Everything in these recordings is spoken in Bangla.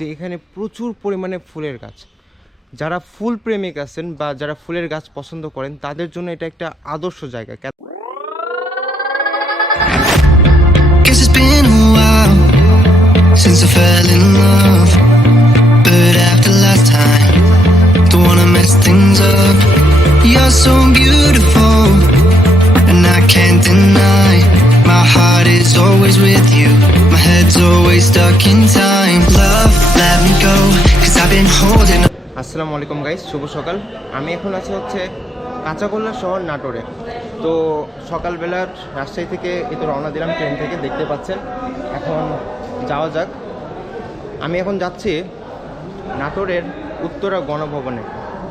যে এখানে প্রচুর পরিমাণে ফুলের গাছ। যারা ফুল প্রেমিক আছেন বা যারা ফুলের গাছ পছন্দ করেন তাদের জন্য এটা একটা আদর্শ জায়গা। Since I fell in love, but after last time, don't wanna mess things up. You're so beautiful, and I can't deny. My heart is always with you, my head's always stuck in time. Love, let me go, 'cause I've been holding. আসসালামু আলাইকুম গাইস, শুভ সকাল। আমি এখন আছি হচ্ছে কাঁচাগোল্লা শহর নাটোরে। তো সকালবেলার রাজশাহী থেকে এই তো রওনা দিলাম ট্রেন থেকে, দেখতে পাচ্ছেন। এখন যাওয়া যাক। আমি এখন যাচ্ছি নাটোরের উত্তরা গণভবনে।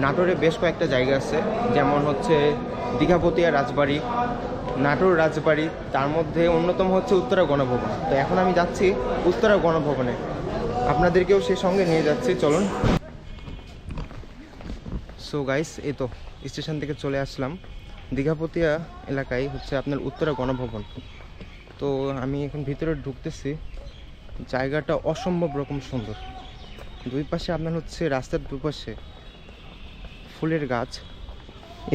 নাটোরে বেশ কয়েকটা জায়গা আছে, যেমন হচ্ছে দীঘাপতিয়া রাজবাড়ি, নাটোর রাজবাড়ি, তার মধ্যে অন্যতম হচ্ছে উত্তরা গণভবন। তো এখন আমি যাচ্ছি উত্তরা গণভবনে, আপনাদেরকেও সেই সঙ্গে নিয়ে যাচ্ছি, চলুন। সো গাইস, এই তো স্টেশন থেকে চলে আসলাম। দীঘাপতিয়া এলাকায় হচ্ছে আপনার উত্তরা গণভবন। তো আমি এখন ভিতরে ঢুকতেছি। জায়গাটা অসম্ভব রকম সুন্দর। দুই পাশে আপনার হচ্ছে রাস্তার দুপাশে ফুলের গাছ।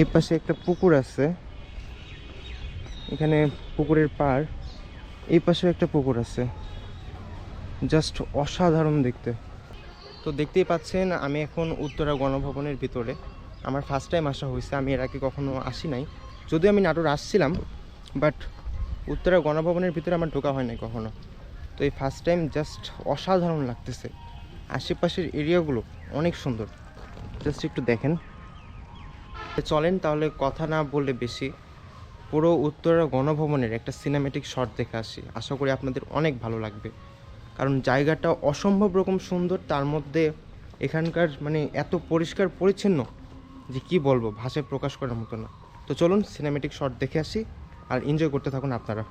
এই পাশে একটা পুকুর আছে, এখানে পুকুরের পার। এই পাশেও একটা পুকুর আছে, জাস্ট অসাধারণ দেখতে। তো দেখতেই পাচ্ছেন আমি এখন উত্তরা গণভবনের ভিতরে। আমার ফার্স্ট টাইম আসা হয়েছে, আমি এর আগে কখনো আসি নাই। যদিও আমি নাটোর আসছিলাম, বাট উত্তরা গণভবনের ভিতরে আমার ঢোকা হয় নাই কখনো। তো এই ফার্স্ট টাইম, জাস্ট অসাধারণ লাগতেছে। আশেপাশের এরিয়াগুলো অনেক সুন্দর, জাস্ট একটু দেখেন। চলেন তাহলে কথা না বললে বেশি, পুরো উত্তরা গণভবনের একটা সিনেমেটিক শট দেখে আসি। আশা করি আপনাদের অনেক ভালো লাগবে, কারণ জায়গাটা অসম্ভব রকম সুন্দর। তার মধ্যে এখানকার মানে এত পরিষ্কার পরিচ্ছন্ন যে কি বলবো, ভাষায় প্রকাশ করার মতো না। তো চলুন সিনেমেটিক শট দেখে আসি, আর এনজয় করতে থাকুন আপনারা।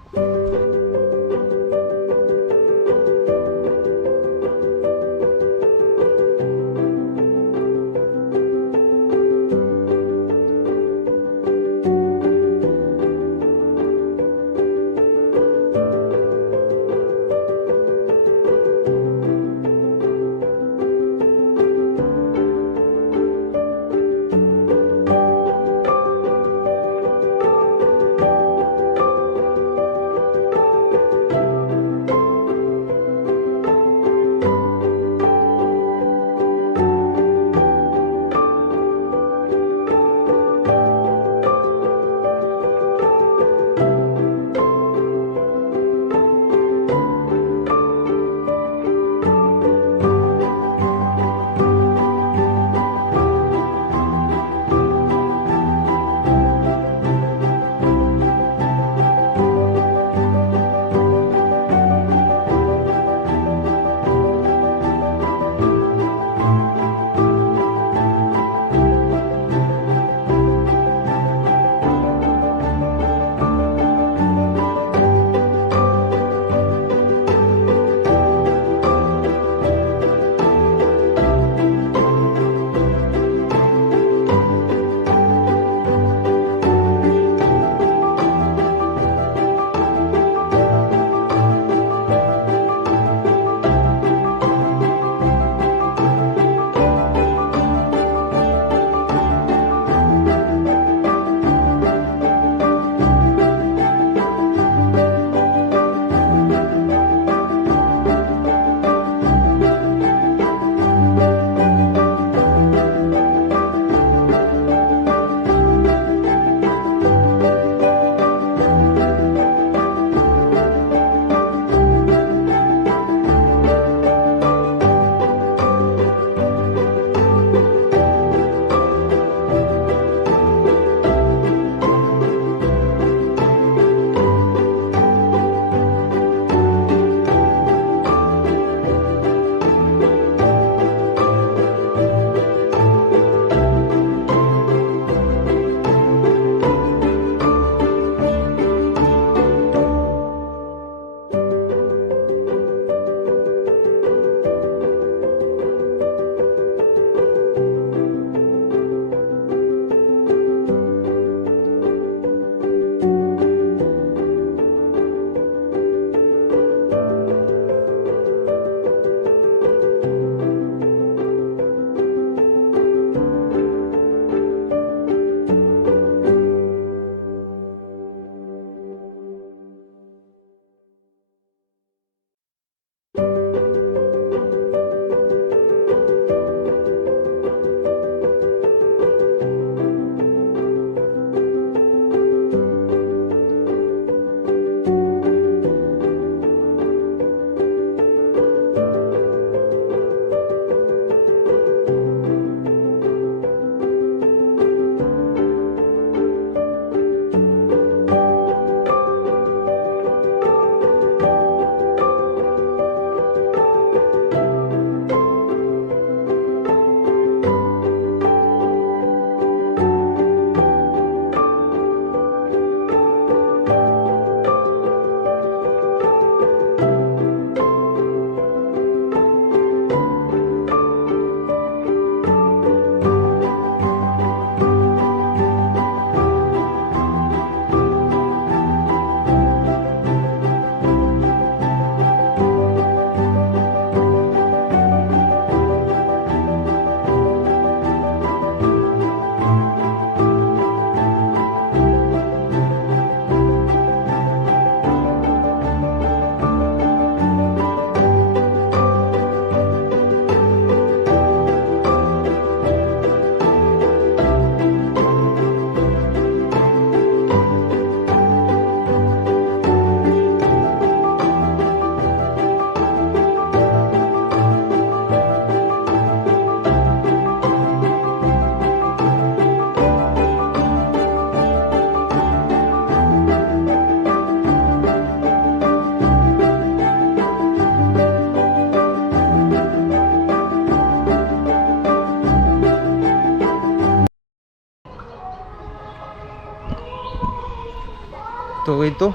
এই তো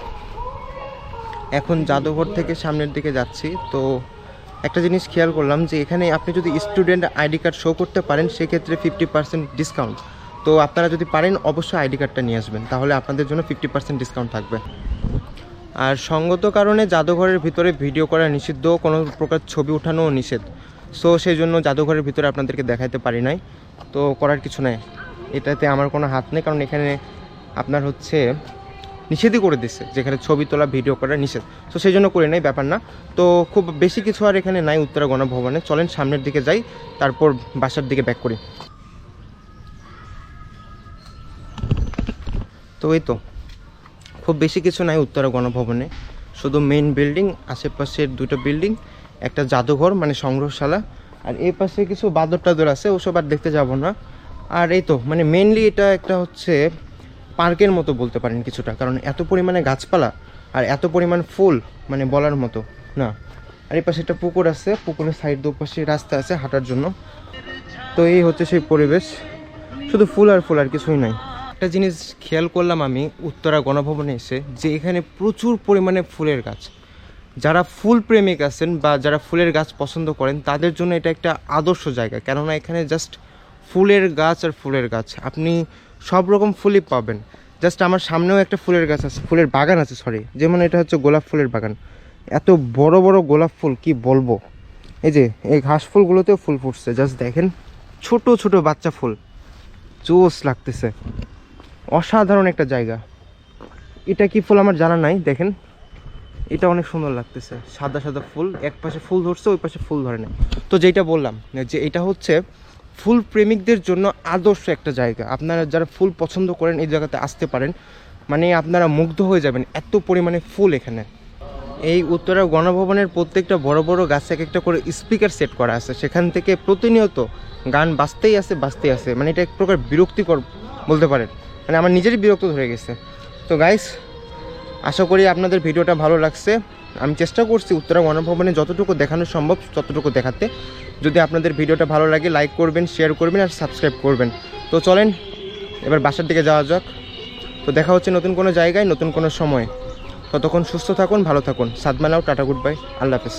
এখন জাদুঘর থেকে সামনের দিকে যাচ্ছি। তো একটা জিনিস খেয়াল করলাম যে এখানে আপনি যদি স্টুডেন্ট আইডি কার্ড শো করতে পারেন সেক্ষেত্রে 50% ডিসকাউন্ট। তো আপনারা যদি পারেন অবশ্যই আইডি কার্ডটা নিয়ে আসবেন, তাহলে আপনাদের জন্য 50% ডিসকাউন্ট থাকবে। আর সঙ্গত কারণে জাদুঘরের ভিতরে ভিডিও করা নিষিদ্ধ, কোনো প্রকার ছবি ওঠানোও নিষেধ। সো সেই জন্য জাদুঘরের ভিতরে আপনাদেরকে দেখাতে পারি নাই। তো করার কিছু নেই, এটাতে আমার কোনো হাত নেই, কারণ এখানে আপনার হচ্ছে নিষেধই করে দিচ্ছে যেখানে ছবি তোলা ভিডিও করা নিষেধ। তো সেই জন্য করে নেই, ব্যাপার না। তো খুব বেশি কিছু আর এখানে নাই উত্তরা গণভবনে। চলেন সামনের দিকে যাই, তারপর বাসার দিকে ব্যাক করি। তো এই তো খুব বেশি কিছু নাই উত্তরা গণভবনে, শুধু মেইন বিল্ডিং, আশেপাশের দুটো বিল্ডিং, একটা জাদুঘর মানে সংগ্রহশালা, আর এই পাশে কিছু বাদর টাদর আছে, ওসব আর দেখতে যাব না। আর এই তো মানে মেইনলি এটা একটা হচ্ছে পার্কের মতো বলতে পারেন কিছুটা, কারণ এত পরিমাণে গাছপালা আর এত পরিমাণ ফুল মানে বলার মতো না। আর এই পাশে একটা পুকুর আছে, পুকুরের সাইড দুপাশে রাস্তা আছে হাঁটার জন্য। তো এই হচ্ছে সেই পরিবেশ, শুধু ফুল আর ফুল, আর কিছুই নাই। একটা জিনিস খেয়াল করলাম আমি উত্তরা গণভবনে এসে, যে এখানে প্রচুর পরিমাণে ফুলের গাছ। যারা ফুল প্রেমিক আছেন বা যারা ফুলের গাছ পছন্দ করেন তাদের জন্য এটা একটা আদর্শ জায়গা, কেননা এখানে জাস্ট ফুলের গাছ আর ফুলের গাছ, আপনি সব রকম ফুলই পাবেন। জাস্ট আমার সামনেও একটা ফুলের গাছ আছে, ফুলের বাগান আছে, সরি, যেমন এটা হচ্ছে গোলাপ ফুলের বাগান। এত বড় বড় গোলাপ ফুল কি বলবো। এই যে এই ঘাস ফুলগুলোতেও ফুল ফুটছে, জাস্ট দেখেন, ছোট ছোট বাচ্চা ফুল, জোস লাগতেছে, অসাধারণ একটা জায়গা। এটা কি ফুল আমার জানা নাই, দেখেন এটা অনেক সুন্দর লাগতেছে, সাদা সাদা ফুল, এক পাশে ফুল ধরছে ওই পাশে ফুল ধরে না। তো যেটা বললাম যে এটা হচ্ছে ফুল প্রেমিকদের জন্য আদর্শ একটা জায়গা। আপনারা যারা ফুল পছন্দ করেন এই জায়গাতে আসতে পারেন, মানে আপনারা মুগ্ধ হয়ে যাবেন, এত পরিমাণে ফুল এখানে। এই উত্তরা গণভবনের প্রত্যেকটা বড় বড় গাছে এক একটা করে স্পিকার সেট করা আছে, সেখান থেকে প্রতিনিয়ত গান বাজতেই আছে, মানে এটা এক প্রকার বিরক্তিকর বলতে পারেন, মানে আমার নিজেরই বিরক্ত ধরে গেছে। তো গাইস, আশা করি আপনাদের ভিডিওটা ভালো লাগছে। আমি চেষ্টা করছি উত্তরা গণভবনে যতটুকু দেখানো সম্ভব ততটুকু দেখাতে। যদি আপনাদের ভিডিওটা ভালো লাগে লাইক করবেন, শেয়ার করবেন আর সাবস্ক্রাইব করবেন। তো চলেন এবার বাসার দিকে যাওয়া যাক। তো দেখা হচ্ছে নতুন কোনো জায়গায় নতুন কোনো সময়। ততক্ষণ সুস্থ থাকুন, ভালো থাকুন, সাদমালাও, টাটা, গুড বাই, আল্লাহ হাফেজ।